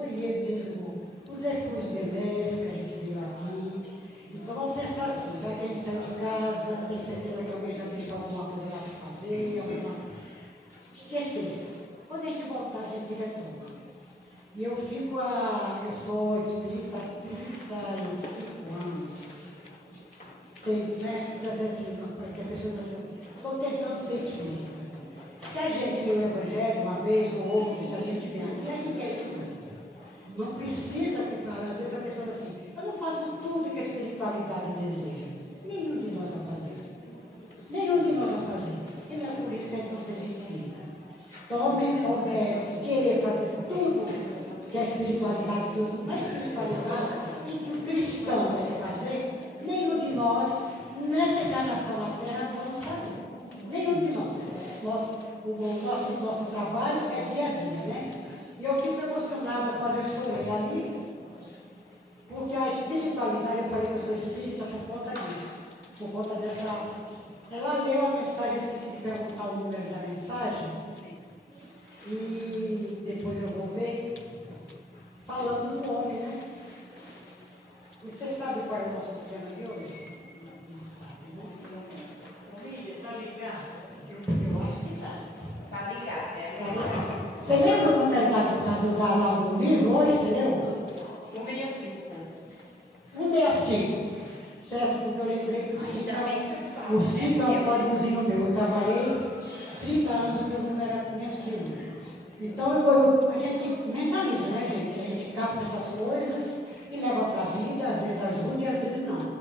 escolher mesmo os recursos benéficos que a gente viu aqui. Então vamos pensar assim, já tem lição de casa, tem certeza que alguém já deixou alguma coisa lá para fazer, esquecer. Quando a gente voltar, a gente retoma. E eu sou espírita há 35 anos. Tem, né, às vezes, que a pessoa diz assim, estou tentando ser espírita. Se a gente lê o Evangelho uma vez ou outra, se a gente vem aqui, a gente é espírita. Não precisa ficar, às vezes a pessoa diz assim, eu não faço tudo que a espiritualidade deseja. Nenhum de nós vai fazer. Nenhum de nós vai fazer. E não é por isso que a gente não seja espírita. Então, querer fazer tudo que a espiritualidade, e que o cristão deve fazer, nenhum de nós, nessa encarnação na Terra, vamos fazer. Nenhum de nós. O nosso trabalho é dia a dia, né? E eu fico emocionada, quase eu chorei ali, porque a espiritualidade, eu falei que eu sou espírita por conta disso, por conta dessa. Ela leu a mensagem, eu esqueci de perguntar o número da mensagem, e depois eu vou ver, falando do homem, né? Você sabe qual é o nosso tema de hoje? Não sabe, né? Está ligado? Eu acho que está. Está ligado, né? Você lembra o número da aula do livro hoje? Você lembra? 165. 165. Certo? Porque eu lembrei que o 5 é um códigozinho meu. Eu trabalhei 30 anos, o meu número era nem o seu. Então, a gente mentaliza, né, gente? A gente capta essas coisas e leva para a vida, às vezes ajuda e às vezes não.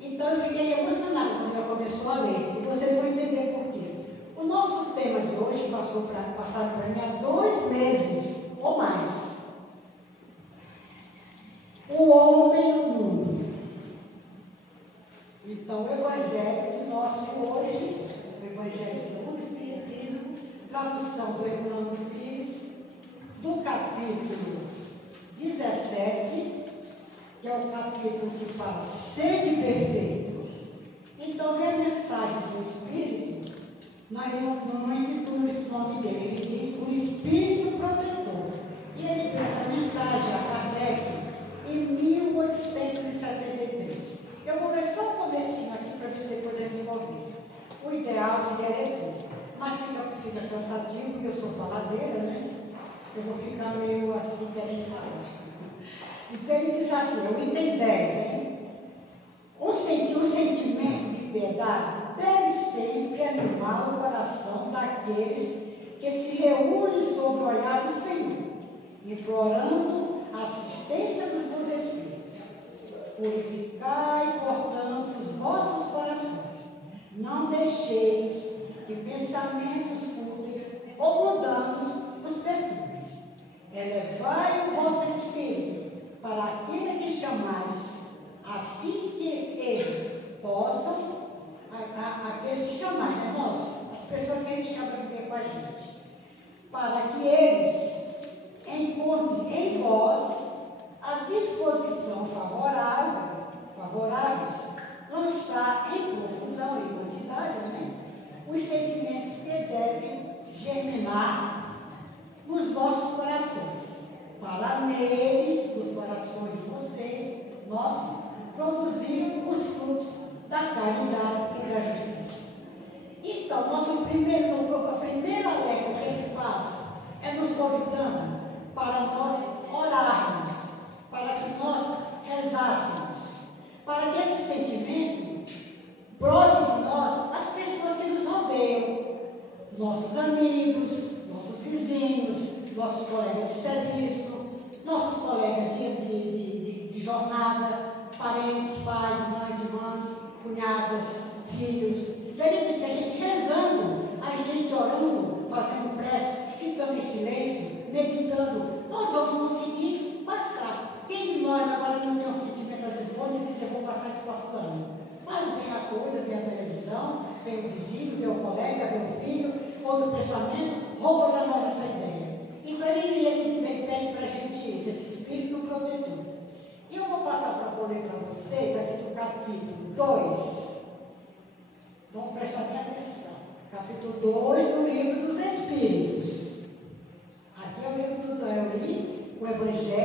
Então, eu fiquei emocionada quando ela começou a ler, e vocês vão entender por quê. O nosso tema de hoje passaram para mim há 2 meses ou mais. O homem no mundo. Então, o Evangelho nosso hoje, o Evangelho segundo o Espiritismo, tradução do Hermano Pires, do capítulo 17, que é o capítulo que fala sede perfeito. Então, a mensagem do Espírito, não intitula esse nome dele, ele diz o Espírito Protetor. E ele fez essa mensagem a Kardec em 1863. Eu vou ver só um comecinho aqui para ver se depois a gente conversa. O ideal seria ler, mas fica cansativo, porque eu sou faladeira, né? Eu vou ficar meio assim, querendo falar. Então ele diz assim, o item 10, hein? Um sentimento de piedade deve sempre animar o coração daqueles que se reúnem sob o olhar do Senhor, implorando a assistência dos bons espíritos. Purificai, portanto, os vossos corações. Não deixeis que pensamentos fúteis ou mundanos os perturbem. Elevai o vosso espírito para aquilo que chamais, a fim de que eles possam, aqueles que chamais, né, nós, as pessoas que a gente chama de viver com a gente, para que eles encontrem em vós a disposição favoráveis, lançar em profusão e quantidade, né, os sentimentos que devem germinar nos vossos corações, para neles, nos corações de vocês, nós, produzir os frutos da caridade e da justiça. Então, a primeira alerta que ele faz é nos convidando para nós orarmos, para que nós rezássemos, para que esse sentimento brote de nós as pessoas que nos rodeiam, nossos amigos, nossos vizinhos, nossos colegas de serviço, nossos colegas de jornada, parentes, pais, mães, irmãs, cunhadas, filhos. Ele diz que a gente rezando, a gente orando, fazendo prece, ficando em silêncio, meditando, nós vamos conseguir passar. Quem de nós agora não tem um sentimento às vezes bom de dizer, eu vou passar isso para fulano? Mas vem a coisa, vem a televisão, vem o vizinho, vem o colega, vem o filho, outro pensamento, rouba para nós essa ideia. Então ele pede para a gente esse espírito protetor. E eu vou passar para ler para vocês aqui do capítulo 2. Vamos prestar bem atenção. Capítulo 2 do Livro dos Espíritos. Aqui é o livro do eu li o Evangelho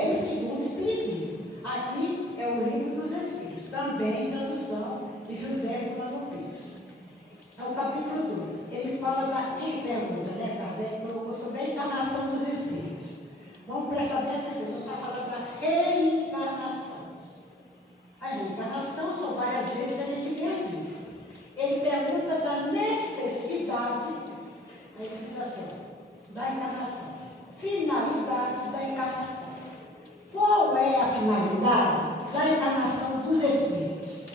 no capítulo 2. Ele fala ele pergunta, né, Kardec colocou sobre a encarnação dos espíritos. Vamos prestar bem atenção, ele está falando da reencarnação. A reencarnação são várias vezes que a gente vê aqui. Ele pergunta da necessidade, aí ele diz assim, da encarnação. Finalidade da encarnação. Qual é a finalidade da encarnação dos espíritos?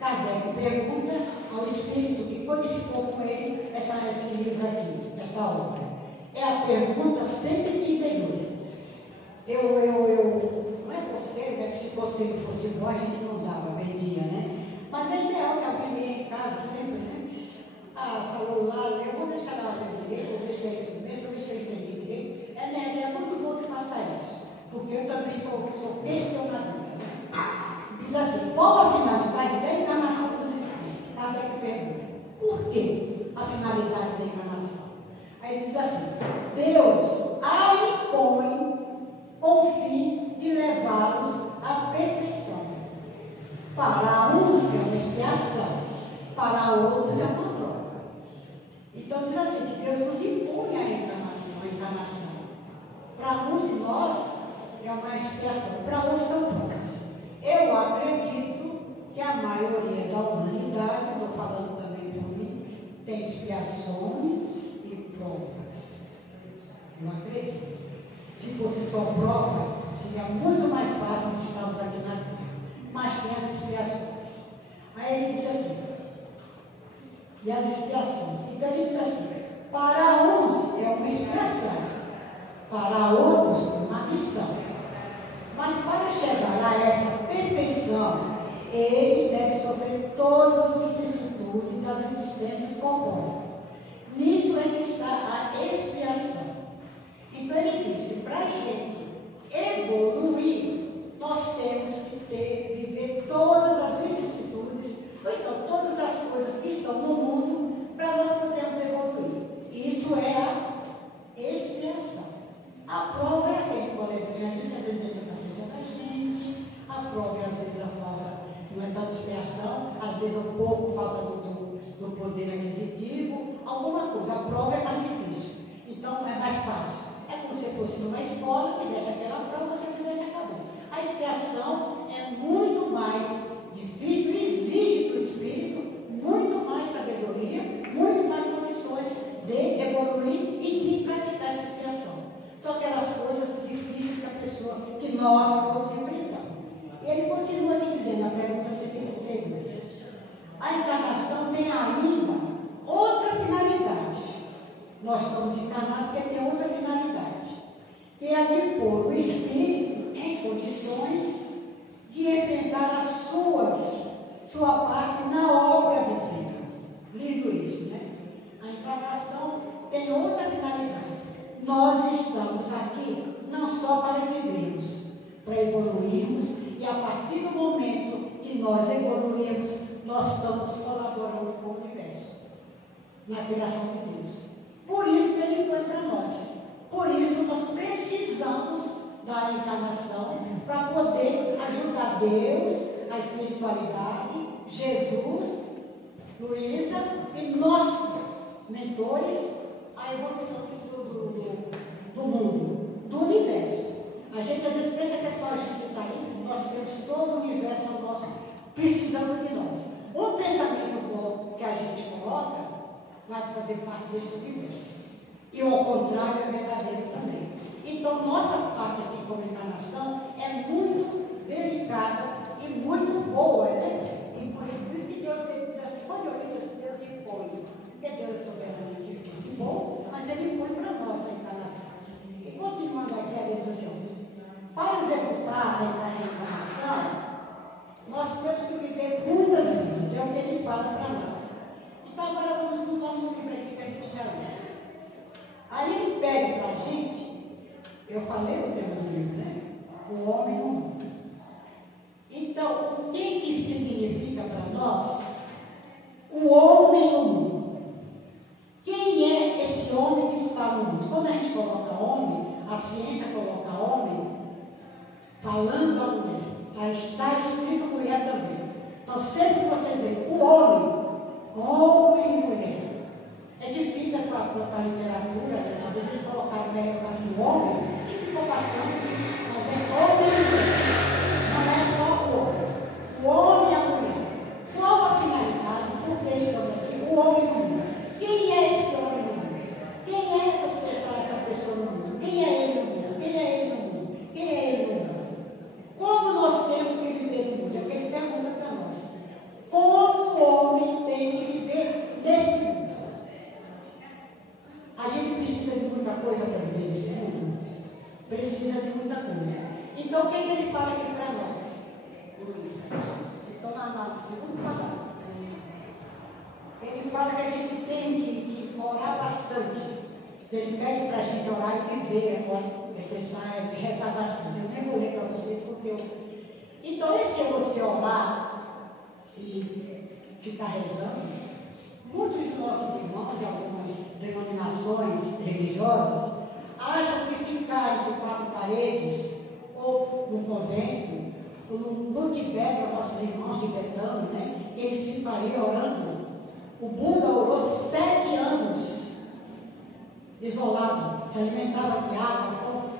Kardec pergunta ao espírito que codificou com ele esse livro aqui, essa obra. É a pergunta 132. Não é conselho, né? Que se conselho fosse bom, a gente não dava, vendia, né? Mas é ideal que alguém leia em casa sempre, né? Ah, falou lá, eu vou ver se ela leu direito, vou ver se é isso mesmo, vou ver se eu entendi direito. É muito bom que faça isso, porque eu também sou questionadora, né? Diz assim, qual a finalidade da encarnação dos espíritos? Kardec pergunta, por que a finalidade da encarnação? Aí diz assim, Deus a impõe com o fim de levá-los à perfeição. Para uns é uma expiação, para outros é uma prova. Então diz assim, que Deus nos impõe a encarnação. Para uns de nós é uma expiação, para outros são provas. Eu acredito que a maioria da humanidade, estou falando também por mim, tem expiações e provas. Eu acredito. Se fosse só prova, seria muito mais fácil de estarmos aqui na Terra. Mas tem as expiações. Aí ele diz assim, e as expiações. Então ele diz assim, para uns é uma expiação, para outros uma missão. Mas para chegar a essa perfeição, eles devem sofrer todas as vicissitudes das existências corpóreas. Nisso é que está a expiação. Então ele diz que para a gente evoluir, nós temos que viver todas as vicissitudes, ou então todas as coisas que estão no mundo, para nós podermos evoluir. Isso é a expiação. A prova é aquele coleguinha ali, que às vezes entra na paciência da gente, a prova é às vezes a falta, não é tanta expiação, às vezes um pouco falta do poder aquisitivo, alguma coisa. A prova é mais difícil, então é mais fácil. É como se fosse numa escola, tivesse aquela prova, você fizesse acabou. A expiação é muito mais difícil, exige do espírito muito mais sabedoria, muito mais condições de evoluir e de praticar essa expiação. São aquelas coisas difíceis que nós todos enfrentamos. E ele continua aqui dizendo, na pergunta 73 vezes, a encarnação tem ainda outra finalidade. Nós estamos encarnados porque tem outra finalidade, que é a de pôr o espírito em condições de enfrentar a sua parte na obra divina. Lindo isso, né? A encarnação tem outra finalidade. Nós estamos aqui não só para vivermos, para evoluirmos, e a partir do momento que nós evoluirmos, nós estamos colaborando com o universo, na criação de Deus. Por isso que ele foi para nós. Por isso nós precisamos da encarnação para poder ajudar Deus, a espiritualidade, Jesus, Luísa e nossos mentores, a evolução do mundo, do universo. A gente às vezes pensa que é só a gente que está aí, nós temos todo o universo ao nosso, precisando de nós. Um pensamento bom que a gente coloca vai fazer parte desse universo. E ao contrário é verdadeiro também. Então, nossa parte aqui como encarnação é muito delicada e muito boa, né? E por isso que Deus diz assim, quando eu digo assim, Deus impõe. Porque Deus é soberano aqui, é bom, mas Ele impõe para nós a encarnação. E continuando aqui, a diz assim, para executar a reencarnação, nós temos que viver muitas vidas, é o que Ele fala para nós. Então, agora vamos no nosso livro aqui que a gente já leu. Aí ele pede para a gente, eu falei o tema do livro, né? O homem no mundo. Então, o que significa para nós o homem no mundo? Quem é esse homem que está no mundo? Quando a gente coloca homem, a ciência coloca homem, falando a mulher, está escrito mulher também. Então, sempre vocês veem o homem e mulher. É difícil a literatura, né? Às vezes colocaram melhor assim, homem, e ficou passando, mas é homem e mulher. Não é só o homem. O homem e a mulher. Qual a finalidade? Por que estamos aqui? O homem no mundo. Quem é esse homem no mundo? Quem é essa pessoa no mundo? Quem é ele no mundo? Quem é ele no mundo? Quem é ele no mundo? Como nós temos que viver no mundo? É o que ele pergunta para nós. Como o homem tem que viver nesse mundo? A gente precisa de muita coisa para viver nesse mundo? Precisa de muita coisa. Então, o que ele fala aqui para nós? Então, na segunda palavra, ele fala que a gente tem que orar bastante. Ele pede para a gente orar e viver agora, rezar bastante. Eu nem vou ler para vocês, porque eu... Então, esse é você orar e ficar rezando. Muitos de nossos irmãos de algumas denominações religiosas acham que ficar entre quatro paredes, ou no convento, ou no Tibete, nossos irmãos tibetanos, né? Eles ficam ali orando. O Buda orou 7 anos isolado, se alimentava de água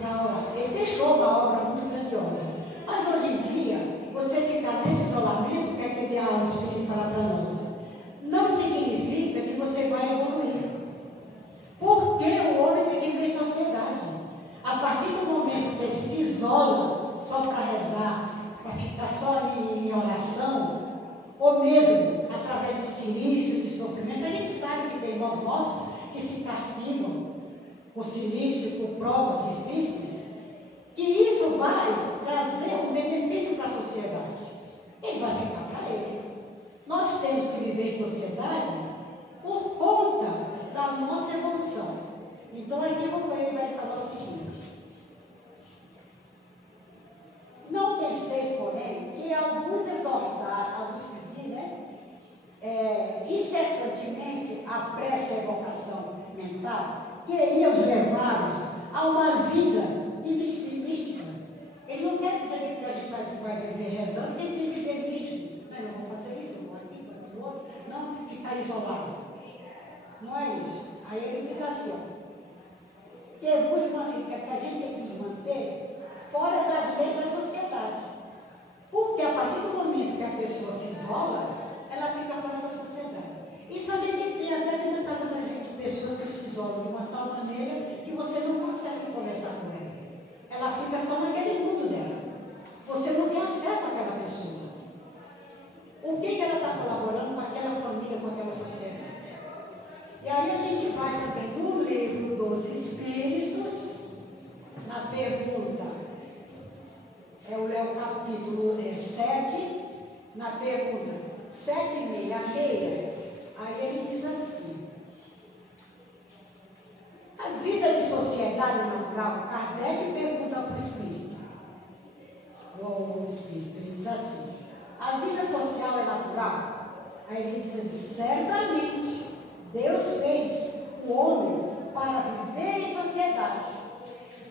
para orar. Ele deixou uma obra muito grandiosa. Mas hoje em dia, você ficar nesse isolamento, que é que o Espírito fala para nós, não significa que você vai evoluir. Porque o homem tem que viver em sociedade. A partir do momento que ele se isola só para rezar, para ficar só ali em oração, ou mesmo através de silício, de sofrimento, a gente sabe que tem irmãos nossos que se castigam com silício, com provas difíceis, que isso vai trazer um benefício para a sociedade. Ele vai ficar para ele. Nós temos que viver em sociedade por conta da nossa evolução. Então, aqui ele vai falar o seguinte: não penseis, porém, que ao vos exortar, ao vos pedir, incessantemente a prece e a evocação mental, queríamos levá-los a uma vida mística. Ele não quer dizer que a gente vai viver rezando, tem que viver místico. Não vou fazer isso, não vou aqui, não vou, não ficar isolado. Não é isso. Aí ele diz assim, que a gente tem que nos manter fora das leis da sociedade. Porque a partir do momento que a pessoa se isola, ela fica fora da sociedade. Isso a gente tem até dentro da casa da gente, pessoas que se isolam de uma tal maneira que você não consegue conversar com ela. Ela fica só naquele mundo dela. Você não tem acesso àquela pessoa. O que ela está colaborando com aquela família, com aquela sociedade? E aí a gente vai também no livro dos Espíritos, na pergunta, é o capítulo 7, na pergunta 766, aí ele diz assim: a vida de sociedade natural, Kardec pergunta para o Espírito. O Espírito, ele diz assim: a vida social é natural? Aí ele diz assim: certamente, Deus fez o homem para viver em sociedade.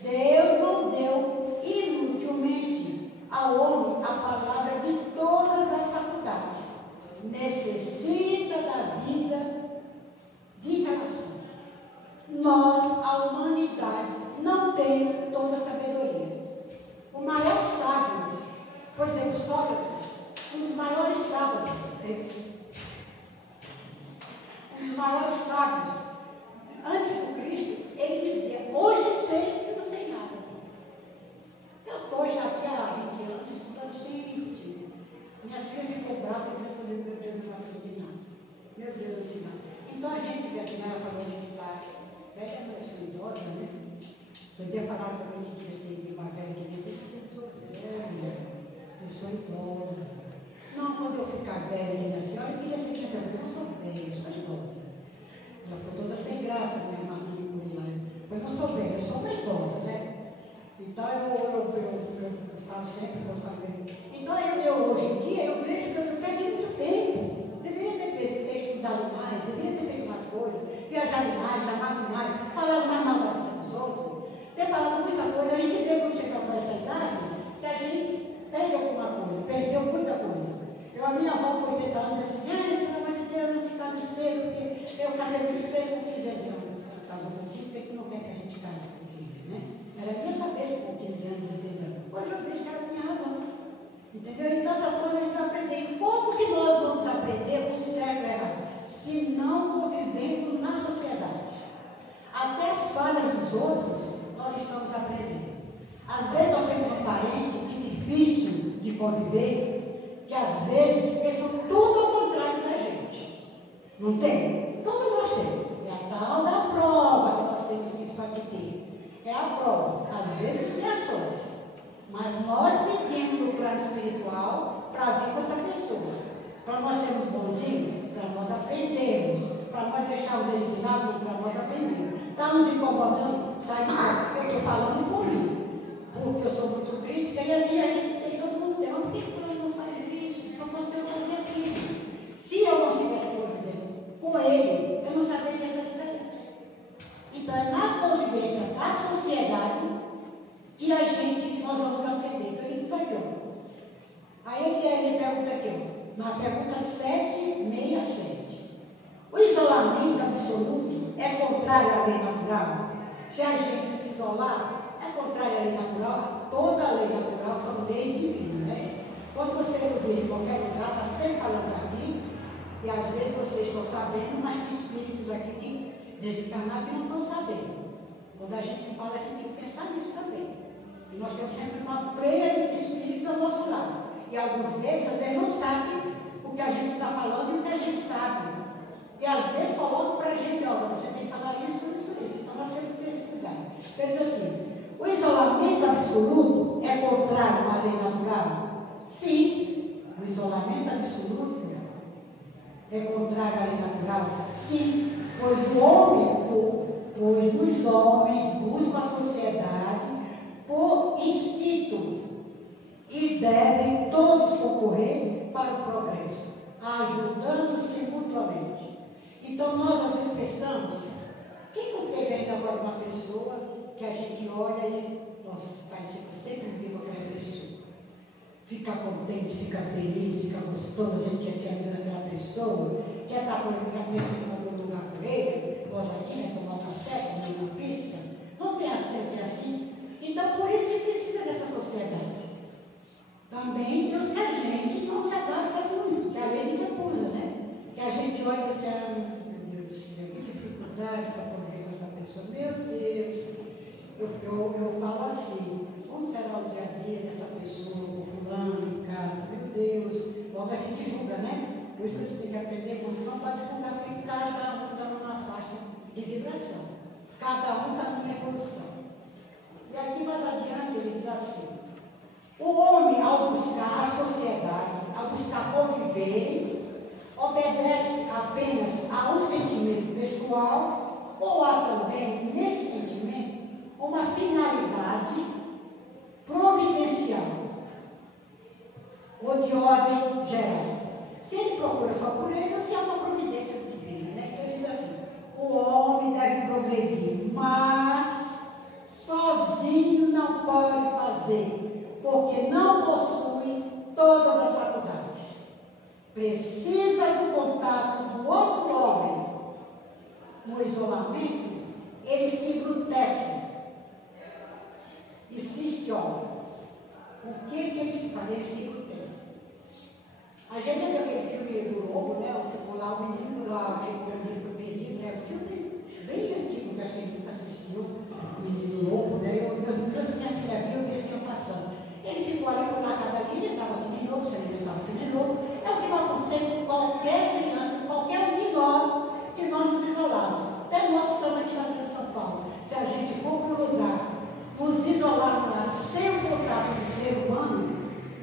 Deus não deu inutilmente ao homem a palavra de todas as faculdades. Necessita da vida de encarnação. Nós, a humanidade, não temos toda a sabedoria. O maior sábio, por exemplo, Sócrates, um dos maiores sábios, antes do Cristo, ele dizia: hoje sei que não sei nada. Eu estou já aqui há 20 anos estudando ciência. Minha filha ficou brava e eu falei: meu Deus, eu não aprendi nada. Meu Deus, eu não sei nada. Então a gente, ela falou de pai, velha, mas eu sou idosa, né? Podia falar também que queria ser uma velha que nem eu sou velha, eu sou idosa. Não, quando eu ficar velha, minha senhora, eu queria ser criança, porque eu não sou velha, eu sou idosa. Ela ficou toda sem graça, minha irmã de Curilã. Eu não sou velha, eu sou uma idosa, né? Então eu falo sempre, quando falo mesmo. Então hoje em dia, eu vejo que eu perdi muito tempo. Deveria ter estudado mais, deveria ter feito mais coisas, viajado mais, amado mais, falado mais mal da vida dos outros, ter falado muita coisa. A gente vê quando chega com essa idade, que a gente perde alguma coisa, perdeu muita coisa. A minha avó com 80 anos disse assim: ai, pelo amor de Deus, não se case cedo, porque eu casei muito conviver, que às vezes pensam tudo ao contrário da gente. Não tem? Todos nós temos. É a tal da prova que nós temos que ter. É a prova. Às vezes criações. Mas nós pedimos no plano espiritual para vir com essa pessoa. Para nós sermos bonzinhos, para nós aprendermos, para nós deixarmos ele de lado, para nós aprendermos. Está nos incomodando? Sai fora. Eu estou falando comigo. Porque eu sou muito crítica e ali a gente tem todo mundo. Por que fulano não faz isso? Só você fazer aquilo. Se eu não estivesse convivendo com ele, eu não saberia essa diferença. Então é na convivência da sociedade que nós vamos aprender. Então ele diz aqui, ó. Aí ele pergunta aqui, ó. Na pergunta 767. O isolamento absoluto é contrário à lei natural? Se a gente se isolar, é contrário à lei natural? Toda a lei natural são leis divinas, né? Quando você ouvir em qualquer lugar, está sempre falando aqui, e às vezes vocês estão sabendo, mas tem espíritos aqui que desencarnados que não estão sabendo. Quando a gente fala, a gente tem que pensar nisso também. E nós temos sempre uma preia de espíritos ao nosso lado. E alguns deles, às vezes, não sabem o que a gente está falando e o que a gente sabe. E às vezes colocam para a gente, olha, você tem que falar isso. Então nós temos que ter esse cuidado. Ele diz assim, o isolamento absoluto é contrário à lei natural? Sim. O isolamento absoluto é contrário à lei natural? Sim. Pois os homens buscam a sociedade por instinto e devem todos concorrer para o progresso, ajudando-se mutuamente. Então nós às vezes pensamos, quem não teve ainda agora uma pessoa que a gente olha e, nossa, parece que eu sempre vivo aquela pessoa. Fica contente, fica feliz, fica gostoso, a gente quer ser amigo daquela pessoa, quer estar com ele, quer em algum lugar com ele, nós aqui, né, tomar um café, comer uma pizza. Não tem assim. Então por isso que precisa dessa sociedade. Também Deus quer gente não se adapta muito, que a lei de recusa, né? Que a gente olha e diz assim, meu Deus do céu, que dificuldade para conviver com essa pessoa. Meu Deus, eu falo assim, como será o dia a dia dessa pessoa, com fulano em casa? Meu Deus, logo a gente julga, né? Por isso que a gente tem que aprender, porque não pode julgar, porque cada um está numa faixa de vibração. Cada um está numa evolução. E aqui mais adiante ele diz assim, o homem, ao buscar a sociedade, ao buscar conviver, obedece apenas a um sentimento pessoal ou há também, nesse sentimento, uma finalidade providencial ou de ordem geral. Se ele procura só por ele, ou se há uma providência divina, né? Então ele diz assim, o homem deve progredir, mas sozinho não pode fazer, porque não possui todas as faculdades. Precisa do contato do outro homem. No isolamento, ele se embrutece e se istiora. O que ele se faz? Ele se embrutece. A gente viu aquele filme do Lobo, né? Ficou lá o menino perdido, né? O filme bem antigo, que acho que a gente nunca assistiu, o menino do Lobo, né? Minhas filhas viam e eles iam passando. Ele ficou ali com a cada linha, estava aqui de novo, se ele estava aqui de novo. É o que vai acontecer com qualquer criança, qualquer um de nós, se nós nos isolarmos. Até nós que estamos aqui na Vila São Paulo. Se a gente for para o lugar, nos isolarmos lá, sem o contato do ser humano,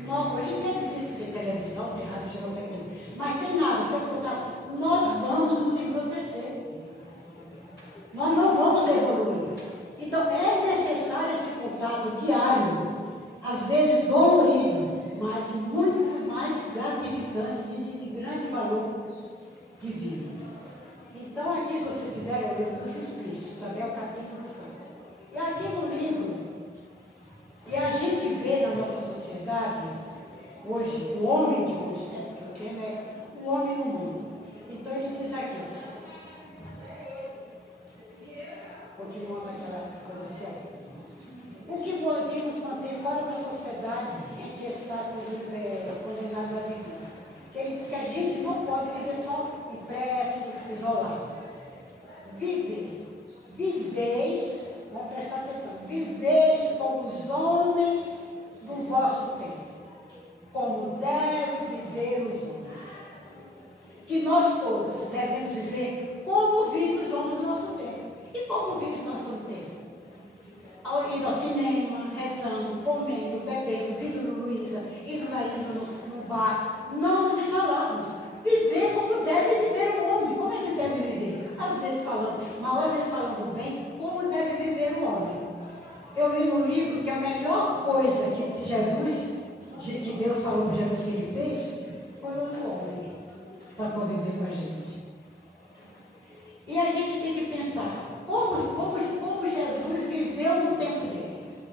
não, hoje é difícil ter televisão, ter rádio, geralmente, mas sem nada, sem o contato, nós vamos nos embrutecer. Nós não vamos evoluir. Então é necessário esse contato diário. Às vezes dolorido, mas muito mais gratificante e de grande valor de vida. Então, aqui, se vocês quiserem, é o livro dos Espíritos, também é o capítulo 7. E aqui no livro, e a gente vê na nossa sociedade, hoje, o homem de hoje, né? O tema é o homem no mundo. Então, ele diz aqui, continuando aquela coisa séria. O que nos mantém fora da sociedade em que está condenados a viver? Que ele diz que a gente não pode viver só em prece, isolado. Viveis, vamos prestar atenção, viveis como os homens do vosso tempo, nós todos devemos viver como vivem os homens do nosso tempo. E como vive o nosso tempo? Indo ao cinema, rezando, comendo, bebendo, vindo no Luísa, indo lá no bar. Não nos isolamos. Viver como deve viver o homem. Como é que deve viver? Às vezes falando mal, às vezes falando bem, como deve viver o homem. Eu li no livro que a melhor coisa que Jesus, que Deus falou para Jesus que ele fez, foi o homem, para conviver com a gente. E a gente tem que pensar, como Jesus viveu no tempo dele.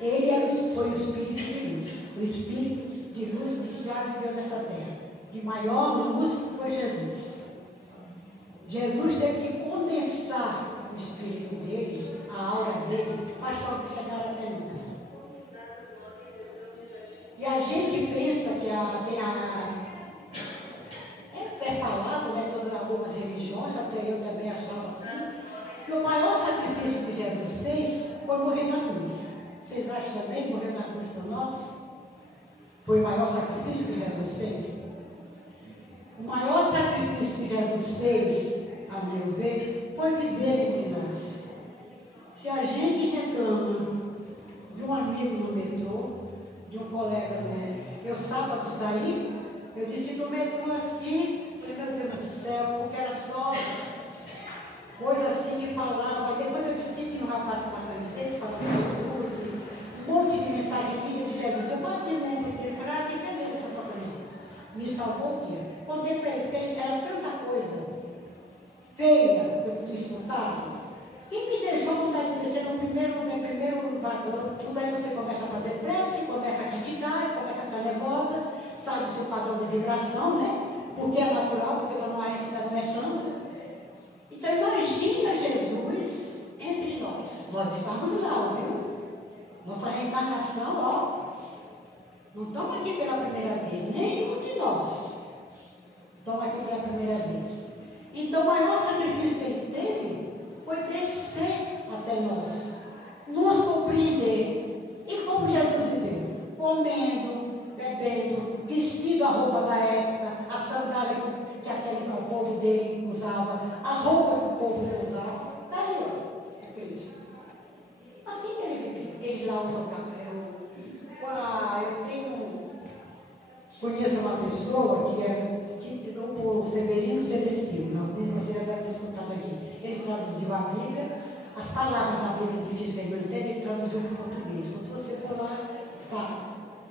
Ele foi o Espírito de luz. O Espírito de luz que já viveu nessa terra. De maior luz foi Jesus. Jesus teve que condensar o Espírito dele, a aura dele, para chegar até nós. E a gente pensa que é falado, né, todas algumas religiões, até eu também achava assim, que o maior sacrifício que Jesus fez foi morrer na cruz. Vocês acham também morrer na cruz por nós? Foi o maior sacrifício que Jesus fez? O maior sacrifício que Jesus fez, a meu ver, foi viver entre nós. Se a gente reclama de um amigo no metrô, de um colega meu, eu sábado saí, eu disse no metrô assim, meu Deus do céu, porque era só coisa assim que falava. Depois eu disse que um rapaz com uma camiseta falando de Jesus, um monte de mensagem de Jesus. Eu bati no ombro dele, falei, que beleza essa tua camiseta. Me salvou o dia. Contei para ele, era tanta coisa feia que eu tinha escutado. Quem me deixou vontade de descer no primeiro vagão, tudo aí você começa a fazer prece, começa a criticar, começa a ficar nervosa, sai do seu padrão de vibração, né? Porque é natural, porque a gente ainda não é santa. Então imagina Jesus entre nós. Nós estamos lá, viu? Nossa reencarnação, ó. Não estamos aqui pela primeira vez, nenhum de nós. Estamos aqui pela primeira vez. Então o maior sacrifício que ele teve foi descer até nós, nos compreender. E como Jesus viveu? Comendo, bebendo, vestindo a roupa da época, a sandália que aquele povo dele usava, a roupa que o povo dele usava. Está aí, ó, é Cristo. Assim que ele vive. Ele lá usa o cabelo. Conheço uma pessoa que é o Severino Celestino, você deve ter escutado aqui. Ele traduziu a Bíblia, as palavras da Bíblia difíceis que eu entendo, ele traduziu para o português. Então, se você for lá, tá,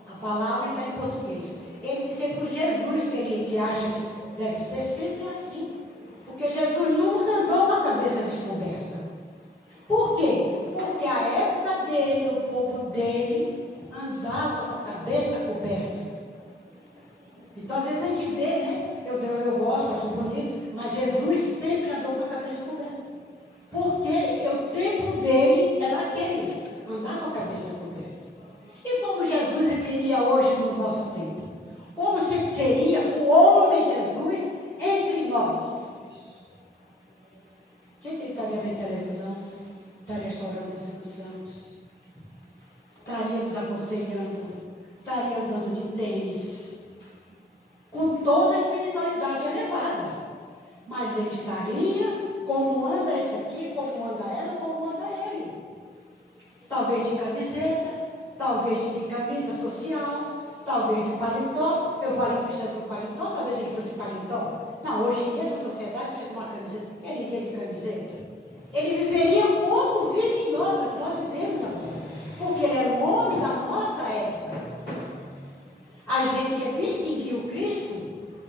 a palavra está em português. Ele disse por Jesus que acha que deve ser sempre assim. Porque Jesus nunca andou com a cabeça descoberta. Por quê? Porque a época dele, o povo dele, andava com a cabeça coberta. Então, às vezes a gente vê, né? Eu gosto, acho bonito, mas Jesus sempre andou com a cabeça coberta. Porque o tempo dele era aquele, andar com a cabeça coberta. E como Jesus viveria hoje no nosso tempo? Como seria o homem Jesus entre nós? Quem estaria vendo televisão, estaria chorando os anos, estaria nos aconselhando, estaria andando de tênis, com toda a espiritualidade elevada. Mas ele estaria como anda esse aqui, como anda ela, como anda ele. Talvez de camiseta, talvez de camisa social, talvez de paletó. Eu falei que precisa de paletó, talvez ele fosse de paletó. Não, hoje em dia essa sociedade precisa de uma camiseta. Ele iria de camiseta. Ele viveria como vive nós vivemos agora. Porque ele era um homem da nossa época. A gente ia distinguir o Cristo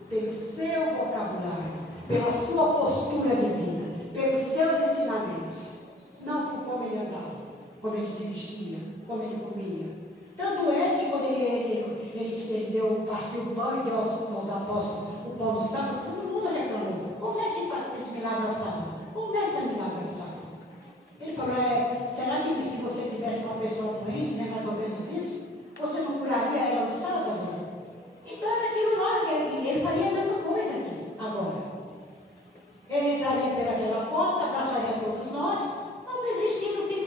pelo seu vocabulário, pela sua postura de vida, pelos seus ensinamentos, não por como ele andava, como ele se vestia, como ele comia. Tanto é que quando ele partiu o pão e deu aos apóstolos o pão do sábado, todo mundo reclamou. Como é que faz esse milagre ao sábado? Como é que é milagre ao sábado? Ele falou, será que se você tivesse uma pessoa doente, né, mais ou menos isso, você não curaria ela no sábado? Então era aquilo lá, ele faria a mesma coisa aqui, agora. Ele entraria pelaquela porta, abraçaria todos nós, talvez vestindo de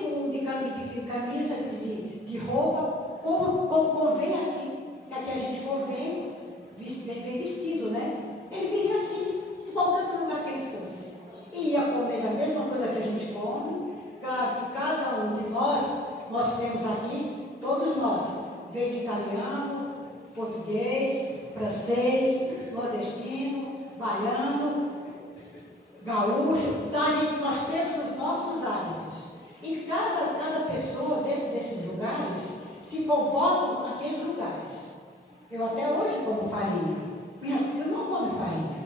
camisa, de roupa, como convém aqui, que aqui a gente convém, bem vestido, né? Ele viria assim, em qualquer lugar que ele fosse. E ia comer a mesma coisa que a gente come. Claro que cada um de nós temos aqui, todos nós, veio de italiano, português, francês, nordestino, baiano, gaúcho. Então, nós temos os nossos hábitos. E cada pessoa desses lugares se comportam naqueles lugares. Eu até hoje como farinha. Minhas filhas não comem farinha.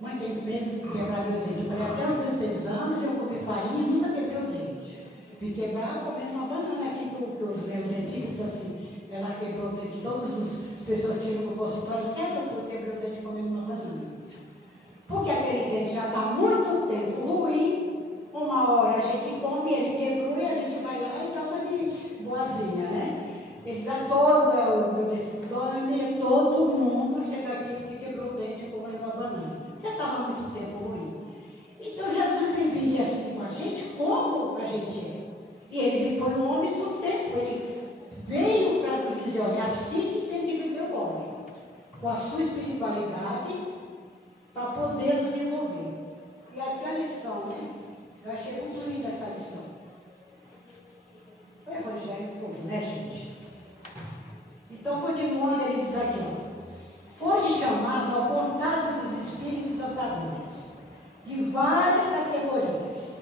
Mãe tem medo de quebrar meu dente. Eu falei, até os 16 anos eu comi farinha e nunca quebrei o dente. Vim quebrar comendo uma banana aqui com os meus dentistas, assim. Ela quebrou o dente. Todas as pessoas que chegam no consultório, certo, eu quebrei o dente comendo uma banana. Porque aquele dente já está muito tempo ruim. Uma hora a gente come, ele quebrou e a gente vai lá e dá uma de boazinha, né? Eles adoram, todo mundo chega aqui e quebrou o dente e comeu uma banana. Já estava muito tempo ruim. Então Jesus vivia assim com a gente como a gente é. E ele foi um homem do tempo. Ele veio para nos dizer, olha, assim que tem que viver o homem. Com a sua espiritualidade, para poder nos envolver. E aqui a lição, né? Eu achei muito linda essa lição. O evangelho todo, né, gente? Então, continuando, ele diz aqui, foste chamado ao contato dos espíritos antagônicos, de várias categorias,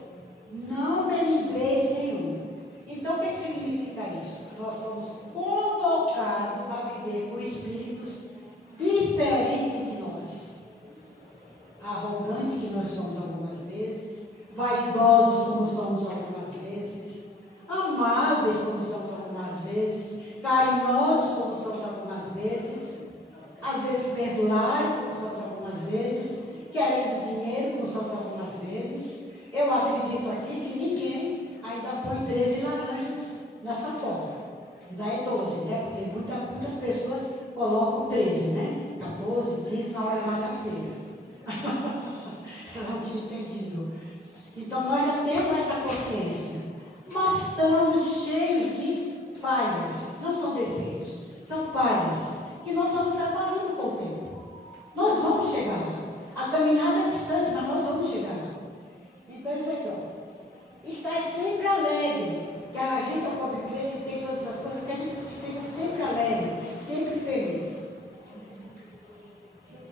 não melindreis nenhum. Então, o que significa isso? Nós somos convocados a viver com espíritos diferentes de nós. Arrogante que nós somos algumas vezes, vaidosos como somos algumas vezes, amáveis como somos algumas vezes, carinhosos como somos algumas vezes, às vezes perdulários como somos algumas vezes, querendo dinheiro como somos algumas vezes. Eu acredito aqui que ninguém ainda põe 13 laranjas na sacola. Ainda é 12, né? Porque muitas pessoas colocam 13, né? 14, 15 na hora lá da feira. Eu não tinha entendido. Então nós já temos essa consciência. Mas estamos cheios de falhas. Não são defeitos, são falhas. Que nós vamos trabalhando com o tempo. Nós vamos chegar lá. A caminhada é distante, mas nós vamos chegar lá. Então ele diz aqui, ó, estar sempre alegre. Que a gente pode viver se tem todas essas coisas, que a gente esteja sempre alegre, sempre feliz.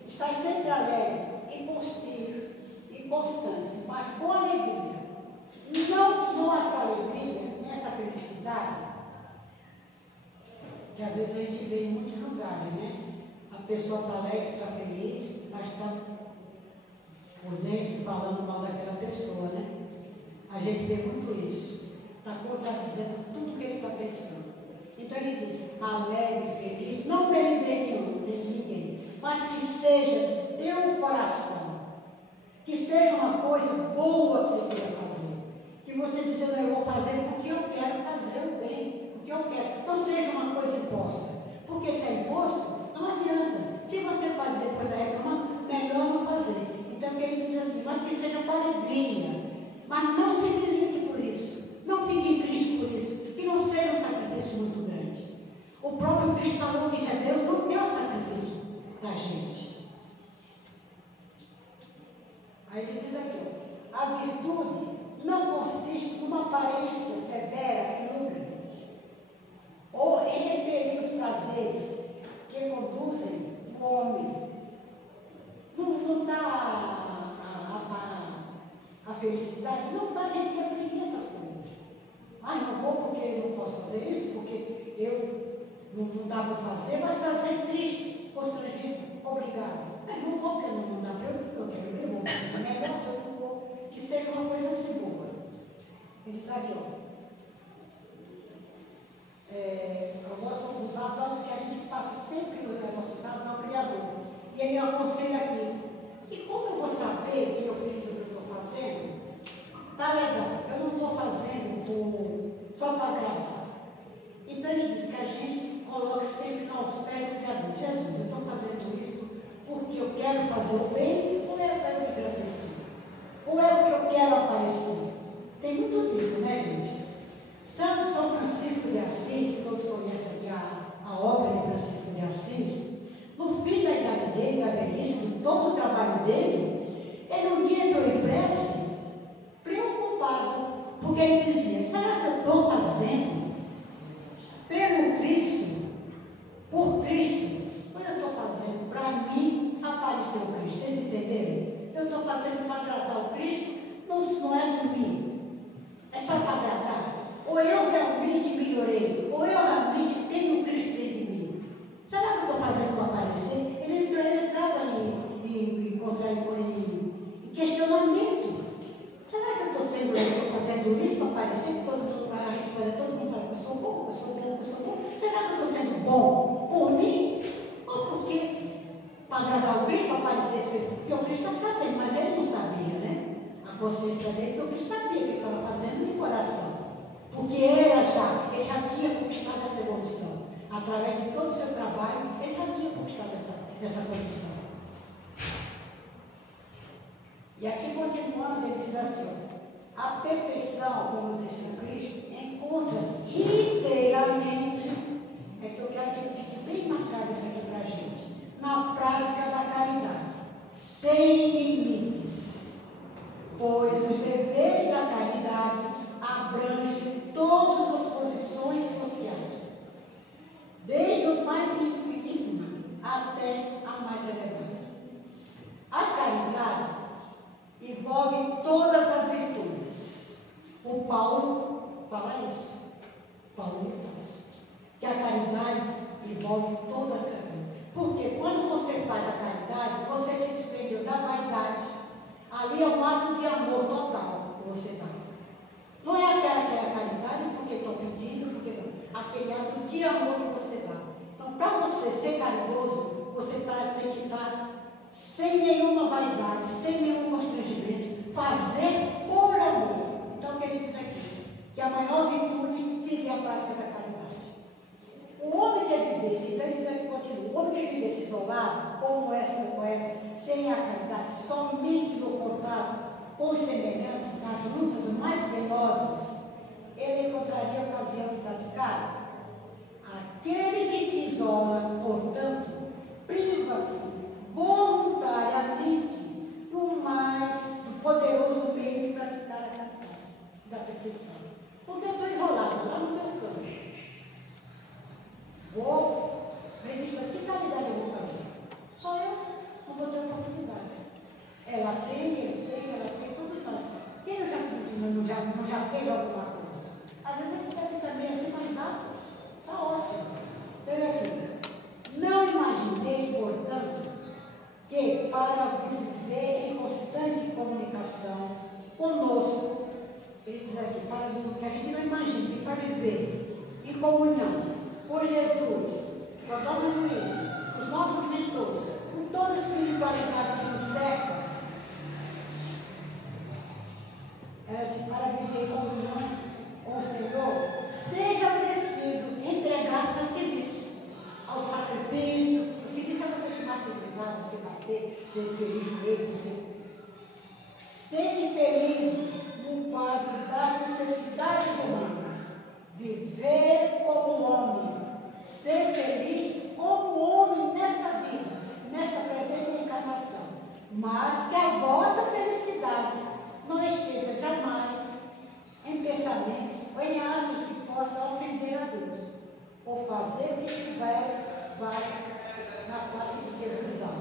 Estar sempre alegre e constante, mas com alegria. Não essa alegria, essa felicidade, que às vezes a gente vê em muitos lugares, né? A pessoa está alegre, está feliz, mas está por dentro falando mal daquela pessoa, né? A gente vê muito isso. Está contradizendo tudo que ele está pensando. Então ele diz, alegre, feliz, não melindrei nenhum, nem ninguém, mas que seja do teu coração, que seja uma coisa boa que você queira fazer, que você dizendo, eu vou fazer porque eu quero fazer o bem, porque eu quero, não seja uma coisa imposta, porque se é imposto, não adianta, se você faz depois da reclamação, melhor não fazer. Então ele diz assim, mas que seja com alegria, mas não se melindre por isso, não fique triste por isso, que não seja um sacrifício muito grande. O próprio Cristo falou que já Deus não quer o sacrifício da gente. Aí ele diz aqui, ó, a virtude não consiste numa aparência severa e lúgubre, ou em repelir os prazeres que conduzem o homem. Não dá a felicidade, não dá a gente reprimir essas coisas. Ai, não vou porque eu não posso fazer isso, porque eu não dá para fazer, mas fazer triste, constrangido, obrigado. Mas não vou porque não dá para eu, porque eu quero eu vou. É melhor se eu não for, que seja uma coisa assim boa. Ele está aqui, ó. Eu gosto dos atos, algo que a gente passa sempre nos nossos atos ao Criador. E ele aconselha aqui. E como eu vou saber que eu fiz o que eu estou fazendo? Tá legal, eu não estou fazendo só para agradar. Então ele diz que a gente coloque sempre aos pés do Criador. Jesus, eu estou fazendo isso porque eu quero fazer o bem ou é para eu me agradecer? Ou é porque eu quero aparecer? Tem muito disso, né, gente? Santo São Francisco de Assis, todos conhecem aqui a obra de Francisco de Assis, no fim da Idade todo o trabalho dele, ele um dia entrou em prece, preocupado, porque ele dizia, será que eu estou fazendo pelo Cristo, por Cristo, ou eu estou fazendo para mim aparecer o Cristo? Vocês entenderam? Eu estou fazendo para agradar o Cristo, não é por mim, é só para agradar. Ou eu realmente melhorei, ou eu realmente tenho Cristo dentro de mim. Será que eu estou fazendo para aparecer? Ele entrava em questionamento. Será que eu estou fazendo isso para aparecer? Todo mundo fala que eu sou bom, eu sou bom, eu sou bom. Será que eu estou sendo bom por mim? Ou por quê? Para agradar o Cristo, para aparecer? Porque o Cristo está sabendo, mas ele não sabia, né? A consciência dele, porque o Cristo sabia o que ele estava fazendo no coração. Porque ele já tinha conquistado essa evolução. Através de todo o seu trabalho, ele já tinha conquistado essa condição. E aqui continuando, ele diz assim, a perfeição, como disse o Cristo, encontra-se inteiramente, é que eu quero que fique bem marcado isso aqui para a gente, na prática da caridade, sem limites, pois os deveres da caridade abrangem todas as posições sociais, desde o mais ínfimo até a mais elevada. A caridade envolve todas as virtudes. O Paulo fala isso, Paulo de Tarso, que a caridade envolve toda a caridade. Porque quando você faz a caridade, você se desprendeu da vaidade. Ali é um ato de amor total que você dá. Não é aquela que é a caridade porque estão pedindo, porque não. Aquele ato de amor que você dá. Então, para você ser caridoso, você tem que estar sem nenhuma vaidade, sem nenhum constrangimento, fazer por amor. Então, o que ele diz aqui? Que a maior virtude seria a prática da caridade. O homem que vivesse, então ele diz aqui, continua, o homem que vivesse isolado, como é, sem a caridade, somente no contato com os semelhantes, nas lutas mais penosas, ele encontraria ocasião de praticar. Aquele que se isola, portanto, priva-se voluntariamente do mais poderoso meio de praticar a caridade, da perfeição. Porque eu estou isolado lá no meu campo. Que caridade eu vou fazer? Só eu não vou ter oportunidade. Ela tem, tudo nós. Quem não já fez alguma coisa? Às vezes a gente vai ficar meio assim, mas nada. Está ótimo. Olha aqui. Não imagineis, portanto, que para viver em constante comunicação conosco, ele diz aqui, que a gente não imagine que para viver em comunhão com Jesus, com a Dona Luísa, os nossos mentores, com toda a espiritualidade que nos cerca, para viver em comunhão com o Senhor, seja preciso entregar-se ao serviço, ao sacrifício. O serviço é você se martirizar, você bater, ser feliz joelho, serem felizes no quadro das necessidades humanas, viver como homem, ser feliz como homem nesta vida, nesta presente encarnação, mas que a vossa felicidade não esteja jamais em pensamentos ou em atos que possam ofender a Deus, ou fazer o que estiver na face do seu visão.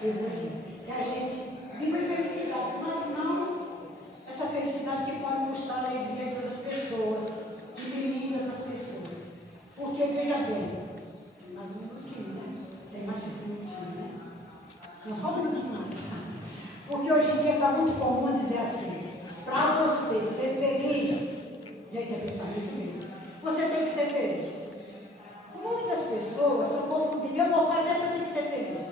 Que a gente viva em felicidade, mas não essa felicidade que pode custar a alegria das pessoas, e menina das pessoas. Porque, veja bem, mais um minutinho, né? Tem mais um minutinho, né? Não só um minuto mais. Porque hoje em dia está muito comum dizer assim, para você ser feliz, gente, é pensamento mesmo, você tem que ser feliz. Muitas pessoas estão confundindo, eu vou fazer para ter que ser feliz.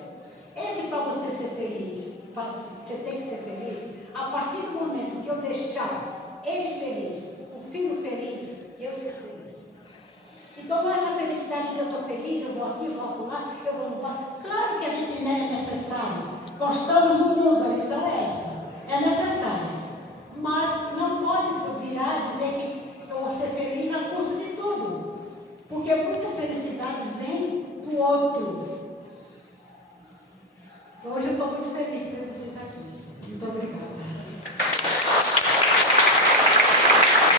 Esse para você ser feliz, você tem que ser feliz, a partir do momento que eu deixar ele feliz, o filho feliz, eu ser feliz. Então não é essa felicidade que eu estou feliz, eu vou aqui, eu vou lá, eu vou no bar. Claro que a gente não é necessário. Nós estamos no mundo, a lição é essa. É necessário. Mas não pode virar dizer que eu vou ser feliz a custo de tudo. Porque muitas felicidades vêm do outro. Hoje eu estou muito feliz de ter vocês aqui. Muito obrigada.